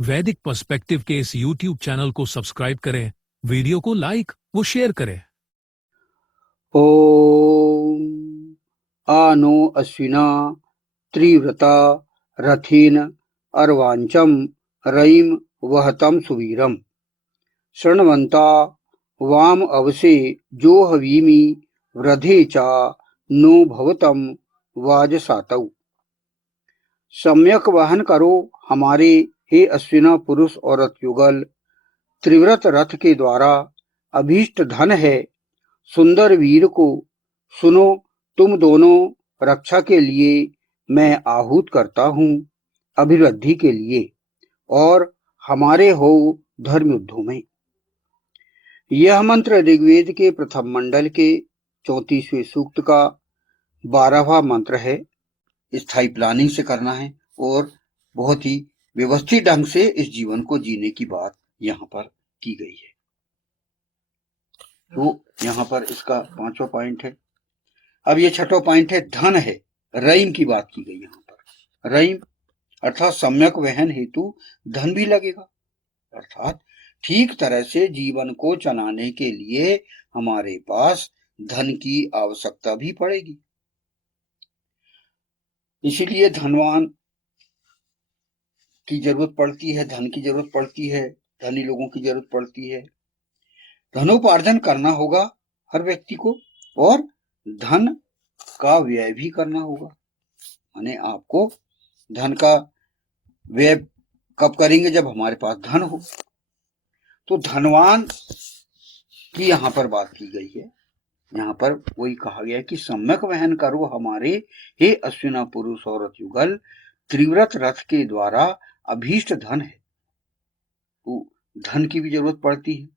वैदिक पर्सपेक्टिव के इस यूट्यूब चैनल को सब्सक्राइब करें, वीडियो को लाइक व शेयर करें। ओम आ नो अश्विना त्रिव्रता रथीन अर्वांचम रयिम वहतम सुवीरम शृण्वन्ता वाम अवसे जो हवीमि वृधे चा नो भवतम वाजसातौ। सम्यक वहन करो हमारे हे अश्विना पुरुष औरत युगल। त्रिव्रत रथ के द्वारा अभीष्ट धन है। सुंदर वीर को सुनो, तुम दोनों रक्षा के लिए मैं आहूत करता हूँ, अभिवृद्धि के लिए, और हमारे हो धर्म युद्धों में। यह मंत्र ऋग्वेद के प्रथम मंडल के 34वें सूक्त का 12वां मंत्र है। स्थायी प्लानिंग से करना है और बहुत ही व्यवस्थित ढंग से इस जीवन को जीने की बात यहाँ पर की गई है। तो यहाँ पर इसका 5वां पॉइंट है। अब ये 6वां पॉइंट है, धन है। रईम की बात की गई यहाँ पर। रईम अर्थात सम्यक वहन हेतु धन भी लगेगा, अर्थात ठीक तरह से जीवन को चलाने के लिए हमारे पास धन की आवश्यकता भी पड़ेगी। इसीलिए धनवान की जरूरत पड़ती है, धन की जरूरत पड़ती है, धनी लोगों की जरूरत पड़ती है। धनोपार्जन करना होगा हर व्यक्ति को, और धन का व्यय भी करना होगा। माने आपको धन का व्यय कब करेंगे? जब हमारे पास धन हो। तो धनवान की यहाँ पर बात की गई है। यहाँ पर वही कहा गया है कि सम्यक वहन करो हमारे हे अश्विना पुरुष औरत युगल। त्रिव्रत रथ के द्वारा अभीष्ट धन है। तो धन की भी जरूरत पड़ती है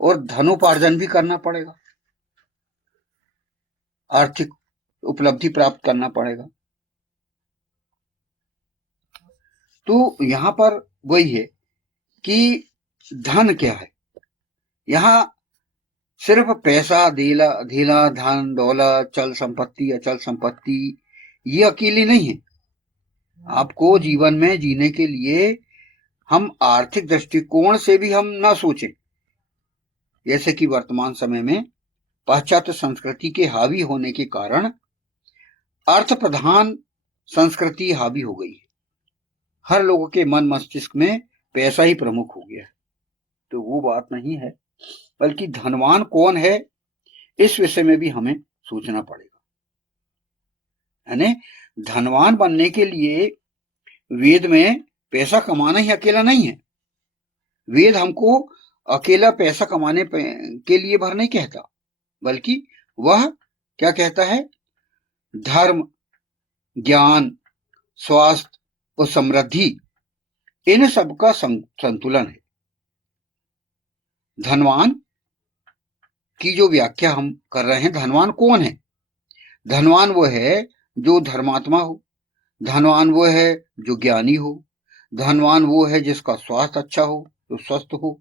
और धनोपार्जन भी करना पड़ेगा, आर्थिक उपलब्धि प्राप्त करना पड़ेगा। तो यहाँ पर वही है कि धन क्या है। यहाँ सिर्फ पैसा, धीला धन दौलत, चल संपत्ति, अचल संपत्ति, ये अकेली नहीं है। आपको जीवन में जीने के लिए हम आर्थिक दृष्टिकोण से भी हम ना सोचें। जैसे कि वर्तमान समय में पाश्चात्य संस्कृति के हावी होने के कारण अर्थ प्रधान संस्कृति हावी हो गई है। हर लोगों के मन मस्तिष्क में पैसा ही प्रमुख हो गया है। तो वो बात नहीं है, बल्कि धनवान कौन है इस विषय में भी हमें सोचना पड़ेगा। यानी धनवान बनने के लिए वेद में पैसा कमाना ही अकेला नहीं है। वेद हमको अकेला पैसा कमाने के लिए भर नहीं कहता, बल्कि वह क्या कहता है? धर्म, ज्ञान, स्वास्थ्य और समृद्धि, इन सब का संतुलन है। धनवान की जो व्याख्या हम कर रहे हैं, धनवान कौन है? धनवान वो है जो धर्मात्मा हो, धनवान वो है जो ज्ञानी हो, धनवान वो है जिसका स्वास्थ्य अच्छा हो, जो स्वस्थ हो,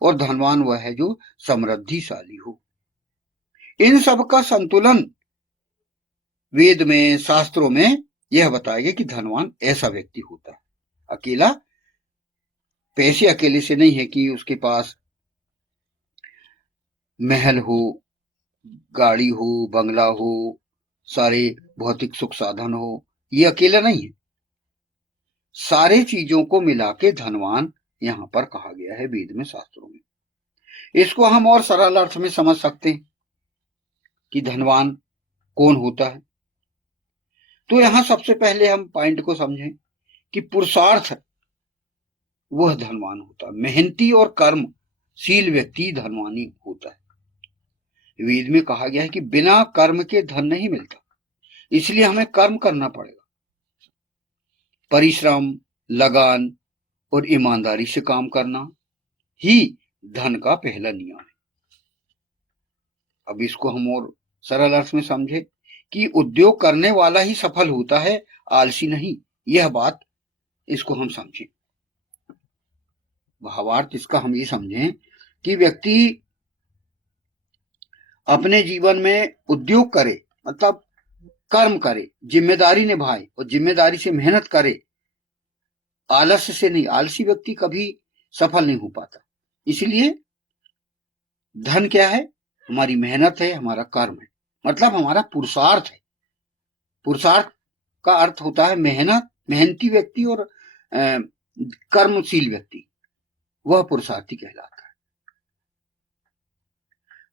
और धनवान वह है जो समृद्धिशाली हो। इन सब का संतुलन वेद में, शास्त्रों में यह बताया गया कि धनवान ऐसा व्यक्ति होता है। अकेला पैसे अकेले से नहीं है कि उसके पास महल हो, गाड़ी हो, बंगला हो, सारे भौतिक सुख साधन हो, ये अकेला नहीं है। सारे चीजों को मिला के धनवान यहां पर कहा गया है वेद में, शास्त्रों में। इसको हम और सरल अर्थ में समझ सकते हैं कि धनवान कौन होता है। तो यहां सबसे पहले हम पॉइंट को समझें कि पुरुषार्थ वह धनवान होता है। मेहनती और कर्मशील व्यक्ति धनवानी होता है। वेद में कहा गया है कि बिना कर्म के धन नहीं मिलता, इसलिए हमें कर्म करना पड़ेगा। परिश्रम, लगान और ईमानदारी से काम करना ही धन का पहला नियम है। अब इसको हम और सरल अर्थ में समझे कि उद्योग करने वाला ही सफल होता है, आलसी नहीं। यह बात, इसको हम समझें। भावार्थ इसका हम ये समझें कि व्यक्ति अपने जीवन में उद्योग करे, मतलब कर्म करे, जिम्मेदारी निभाए और जिम्मेदारी से मेहनत करे, आलस्य से नहीं। आलसी व्यक्ति कभी सफल नहीं हो पाता। इसलिए धन क्या है? हमारी मेहनत है, हमारा कर्म है, मतलब हमारा पुरुषार्थ है। पुरुषार्थ का अर्थ होता है मेहनत, मेहनती व्यक्ति और कर्मशील व्यक्ति, वह पुरुषार्थी कहलाता है।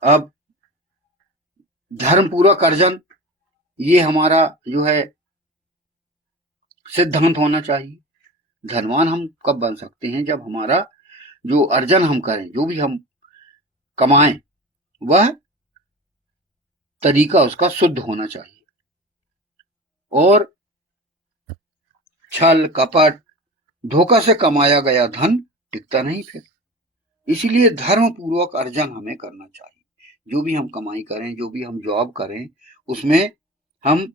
अब धर्म पूर्वक अर्जन, ये हमारा जो है सिद्धांत होना चाहिए। धनवान हम कब बन सकते हैं? जब हमारा जो अर्जन हम करें, जो भी हम कमाएं, वह तरीका उसका शुद्ध होना चाहिए और छल कपट धोखा से कमाया गया धन टिकता नहीं फिर। इसीलिए धर्म पूर्वक अर्जन हमें करना चाहिए। जो भी हम कमाई करें, जो भी हम जॉब करें, उसमें हम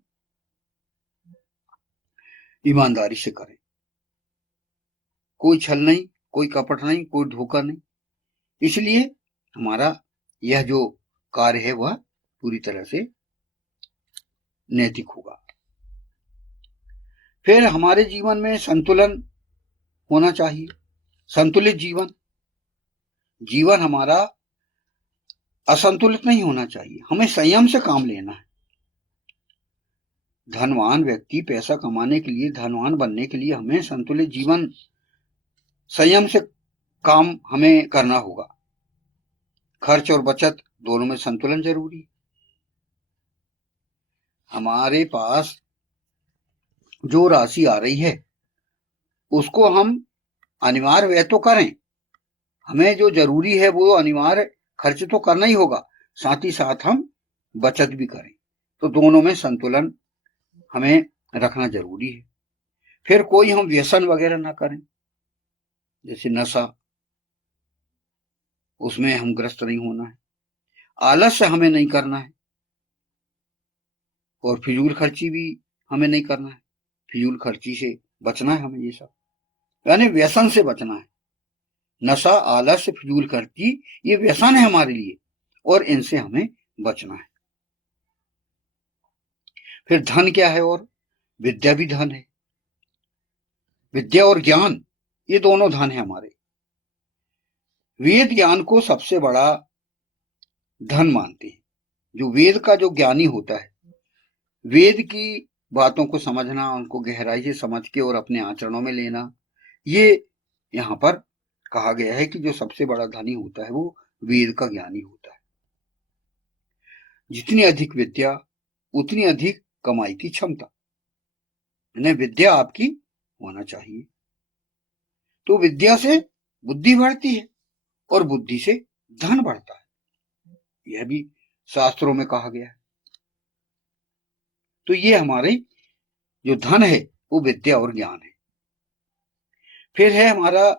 ईमानदारी से करें। कोई छल नहीं, कोई कपट नहीं, कोई धोखा नहीं। इसलिए हमारा यह जो कार्य है वह पूरी तरह से नैतिक होगा। फिर हमारे जीवन में संतुलन होना चाहिए। संतुलित जीवन, जीवन हमारा असंतुलित नहीं होना चाहिए। हमें संयम से काम लेना है। धनवान व्यक्ति पैसा कमाने के लिए, धनवान बनने के लिए हमें संतुलित जीवन, संयम से काम हमें करना होगा। खर्च और बचत दोनों में संतुलन जरूरी है। हमारे पास जो राशि आ रही है उसको हम अनिवार्य व्यय तो करें, हमें जो जरूरी है वो अनिवार्य खर्च तो करना ही होगा, साथ ही साथ हम बचत भी करें। तो दोनों में संतुलन हमें रखना जरूरी है। फिर कोई हम व्यसन वगैरह ना करें, जैसे नशा, उसमें हम ग्रस्त नहीं होना है। आलस्य हमें नहीं करना है और फिजूल खर्ची भी हमें नहीं करना है। फिजूल खर्ची से बचना है हमें। ये सब यानी व्यसन से बचना है। नशा, आलस्य, फिजूल खर्ची, ये व्यसन है हमारे लिए और इनसे हमें बचना है। फिर धन क्या है? और विद्या भी धन है। विद्या और ज्ञान, ये दोनों धन है हमारे। वेद ज्ञान को सबसे बड़ा धन मानते हैं। जो वेद का जो ज्ञानी होता है, वेद की बातों को समझना, उनको गहराई से समझ के और अपने आचरणों में लेना, ये यहाँ पर कहा गया है कि जो सबसे बड़ा धनी होता है वो वेद का ज्ञानी होता है। जितनी अधिक विद्या उतनी अधिक कमाई की क्षमता। विद्या आपकी होना चाहिए। तो विद्या से बुद्धि बढ़ती है और बुद्धि से धन बढ़ता है, यह भी शास्त्रों में कहा गया है। तो ये हमारे जो धन है वो विद्या और ज्ञान है। फिर है हमारा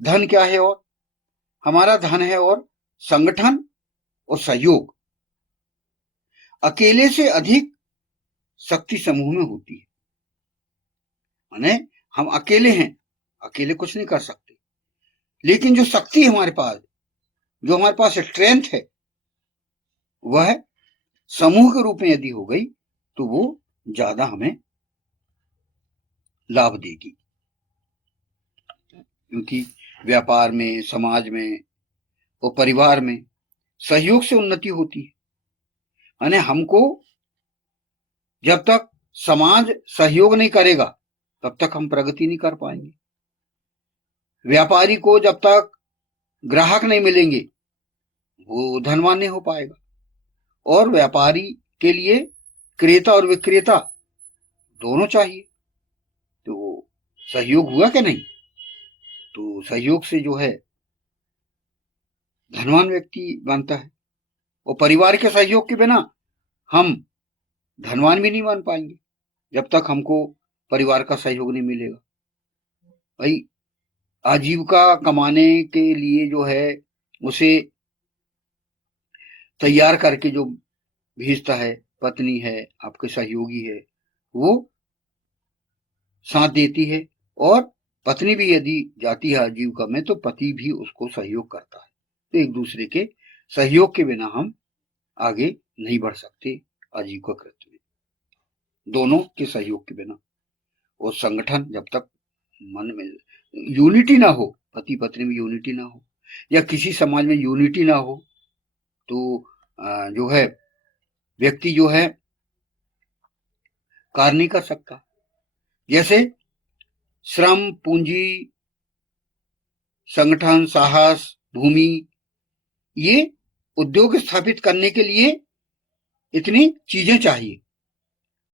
धन क्या है? और हमारा धन है और संगठन और सहयोग। अकेले से अधिक शक्ति समूह में होती है। माने हम अकेले हैं, अकेले कुछ नहीं कर सकते, लेकिन जो शक्ति है हमारे पास, जो हमारे पास स्ट्रेंथ है, वह समूह के रूप में यदि हो गई तो वो ज्यादा हमें लाभ देगी। क्योंकि व्यापार में, समाज में और परिवार में सहयोग से उन्नति होती है। यानी हमको जब तक समाज सहयोग नहीं करेगा तब तक हम प्रगति नहीं कर पाएंगे। व्यापारी को जब तक ग्राहक नहीं मिलेंगे वो धनवान नहीं हो पाएगा। और व्यापारी के लिए क्रेता और विक्रेता दोनों चाहिए। तो सहयोग हुआ कि नहीं? तो सहयोग से जो है धनवान व्यक्ति बनता है। और परिवार के सहयोग के बिना हम धनवान भी नहीं बन पाएंगे जब तक हमको परिवार का सहयोग नहीं मिलेगा। भाई आजीविका कमाने के लिए जो है उसे तैयार करके जो भेजता है, पत्नी है, आपके सहयोगी है, वो साथ देती है। और पत्नी भी यदि जाती है आजीविका में तो पति भी उसको सहयोग करता है। तो एक दूसरे के सहयोग के बिना हम आगे नहीं बढ़ सकते आजीविका कृत में, दोनों के सहयोग के बिना। और संगठन जब तक मन में यूनिटी ना हो, पति पत्नी में यूनिटी ना हो, या किसी समाज में यूनिटी ना हो, तो जो है व्यक्ति जो है कार्य नहीं कर सकता। जैसे श्रम, पूंजी, संगठन, साहस, भूमि, ये उद्योग स्थापित करने के लिए इतनी चीजें चाहिए।